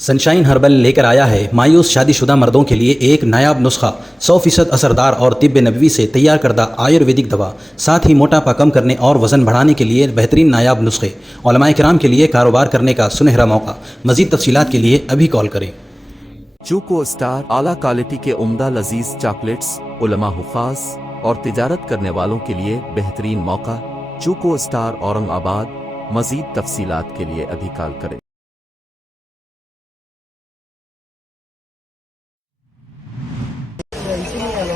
Sunshine herbal लेकर आया है मायूस शादीशुदा मर्दों के लिए एक नायाब नुस्खा 100% असरदार और तिब्ब नबवी से तैयार करदा आयुर्वेदिक दवा, साथ ही मोटापा कम करने और वज़न बढ़ाने के लिए बेहतरीन नायाब नुस्खे, उलमाए किराम के लिए कारोबार करने का सुनहरा मौका। मज़ीद तफसीलात के लिए अभी कॉल करें। चूको स्टार आला क्वालिटी के उम्दा लजीज चॉकलेट्स, उलमा हुफ़ाज और तिजारत करने वालों के लिए बेहतरीन मौका। चूको स्टार औरंगाबाद। मज़ीद तफसीलात के लिए अभी कॉल करें।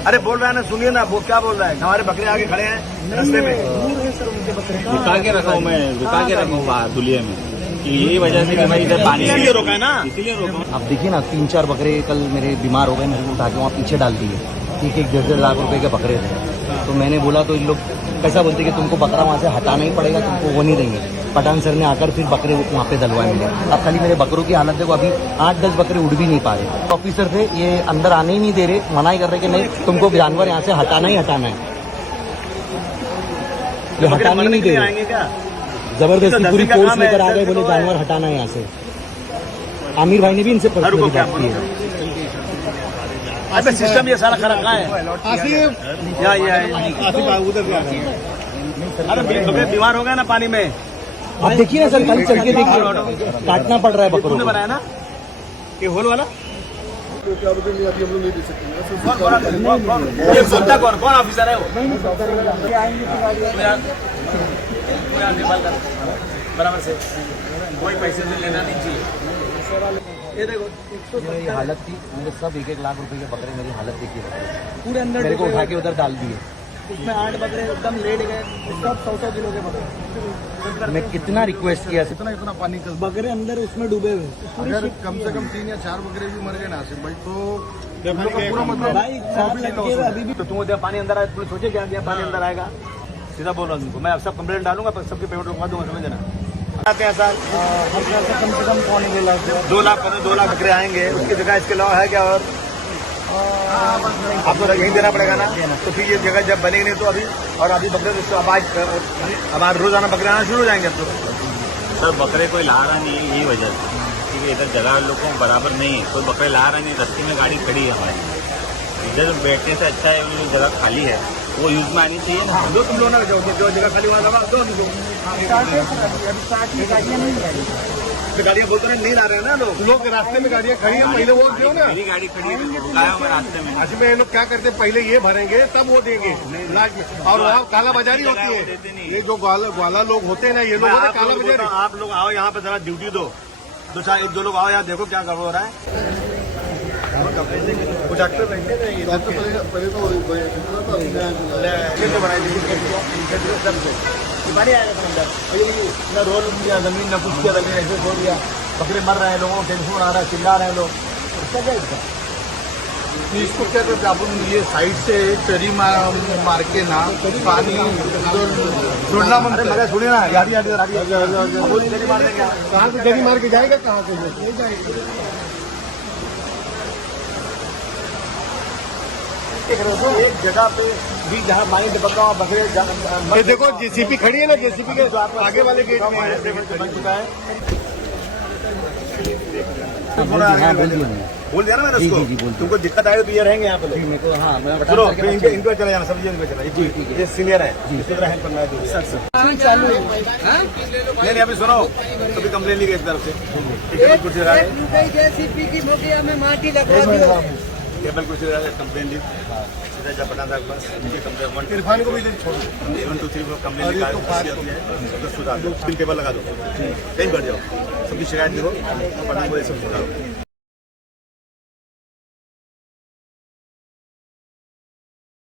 अरे बोल रहा है ना, सुनिए ना, वो क्या बोल रहा है। हमारे बकरे आगे खड़े हैं रास्ते में। रुका के रखा हूँ मैं, रुका के रखा हूँ बाहर दुलिये में कि यही वजह से कि भाई इधर पानी इसीलिए रोका है ना, इसीलिए रोका हूँ। अब देखिए ना, 3-4 बकरे कल मेरे बीमार हो गए, मैंने उठा के वहाँ पीछे डाल दिए। ठीक है, 1.5 लाख रुपए के बकरे थे। तो मैंने बोला तो इन लोग कैसा बोलते कि तुमको बकरा वहाँ से हटाना ही पड़ेगा, तुमको वो नहीं देंगे। पठान सर ने आकर फिर बकरे वहाँ पे दलवाए मिले। अब खाली मेरे बकरों की हालत देखो, अभी 8-10 बकरे उड़ भी नहीं पा रहे। ऑफिसर थे, ये अंदर आने ही नहीं दे रहे, मना ही कर रहे कि नहीं तुमको जानवर यहाँ से हटाना ही हटाना है। जो हटाने ही नहीं दे रहे, जबरदस्ती पूरी फोर्स लेकर आ गए, बोले जानवर हटाना है यहाँ से। आमिर भाई ने भी इनसे पर्सनली बात की है। अबे सिस्टम ये सारा खराब कहाँ है? अरे बकरे बीमार हो गए ना पानी में। अब देखिए ना सर, कल चल के देखिए, काटना पड़ रहा है बकरों को। बनाया ना ये होल वाला। कौन ऑफिसर है वो? बराबर से कोई पैसे से लेना नहीं चाहिए। ये देखो मेरी हालत थी, मेरे सब 1-1 लाख रुपए के बकरे, मेरी हालत देखिए पूरे अंदर, मेरे को उठा के उधर डाल दिए। उसमें 8 बकरे एकदम लेट गए, सब 100 किलो के बकरे। मैं कितना रिक्वेस्ट किया, इतना पानी का बकरे अंदर उसमें डूबे हुए। अगर कम से कम 3 या 4 बकरे भी मर गए ना आसिफ भाई, तो पूरा मतलब भाई साथ लटके हुए अभी भी। तो तुम उधर पानी अंदर आए, तुमने सोचे क्या पानी अंदर आएगा? सीधा बोल रहा हूँ तुमको, मैं अब सब कंप्लेंट डालूंगा, सबकी पेमेंट रुकवा दूंगा, समझ ना। आते हैं सर, कम से कम 2 लाख बकरे आएंगे, उसकी जगह इसके अलावा है क्या? और आपको यही देना पड़ेगा ना। तो फिर ये जगह जब बनेगी नहीं तो अभी बकरे तो अब आज रोजाना बकरे आना शुरू हो जाएंगे। अब तो सर बकरे कोई ला रहा नहीं है, यही वजह से। ठीक है, इधर जगह लोगों को बराबर नहीं है, कोई बकरे ला रहा नहीं। रस्ते में गाड़ी खड़ी है हमारी, इधर बैठने से अच्छा है जो जगह खाली है वो यूज में आनी चाहिए ना। दो तुम लोग ना जो जगह खाली हुआ दवा दो हमको। गाड़ियाँ बोलते नहीं ला रहे हैं ना लोग रास्ते में गाड़ियाँ खड़ी है, पहले वो क्यों ना, मेरी गाड़ी खड़ी है, रुकाया हुआ रास्ते में। आज में ये लोग क्या करते हैं, पहले ये भरेंगे तब वो देंगे लास्ट में, और वहाँ काला बाजारी होती है। ये जो ग्वाला लोग होते हैं ना, ये लोग होते हैं काला बाजारी। आप लोग आओ यहाँ पे जरा ड्यूटी दो, 2 लोग आओ यहाँ, देखो क्या हो रहा है। कुछ डॉक्टर बैठे पहले तो पानी आएगा अंदर, न रोल किया जमीन, न कुछ किया जमीन, ऐसे छोड़ दिया। बकरे मर रहे हैं, लोगों को टेंशन आ रहा है, चिल्ला रहे हैं लोग। इसका क्या इसको क्या करते अपन, ये साइड से चरी मार के ना पानी छोड़ना मन। मगर सुनिए ना, यादी मार देंगे। कहाँ से चरी मार के जाएगा, कहाँ से एक जगह पे भी जहाँ माइन दबका बकरे। ये देखो जेसीपी खड़ी है ना, जेसीपी के आगे वाले गेट में बन चुका है। बोल दिया ना मैंने उसको, तुमको दिक्कत आएगी तो ये रहेंगे यहाँ पे लोग। मेरे को, हाँ, मैं बता चलो फिर इनको चले जाना, सब्जी इनको चला। ये सीनियर है, इसी तरह हेल्प करना है। नहीं अभी सुनो, कभी कंप्लेन ली गई इस तरफ से। कुछ जेसीपी की मोटिया में माटी लगा दी, टेबल कुछ कंप्लेन ली जब पता था बस कंप्लेन इरफान को भी छोड़ 1 2 3 कंप्लेन निकाल टेबल लगा दो, कहीं बैठ जाओ, सबकी शिकायत लिखो, पता को ये सब सुधारो।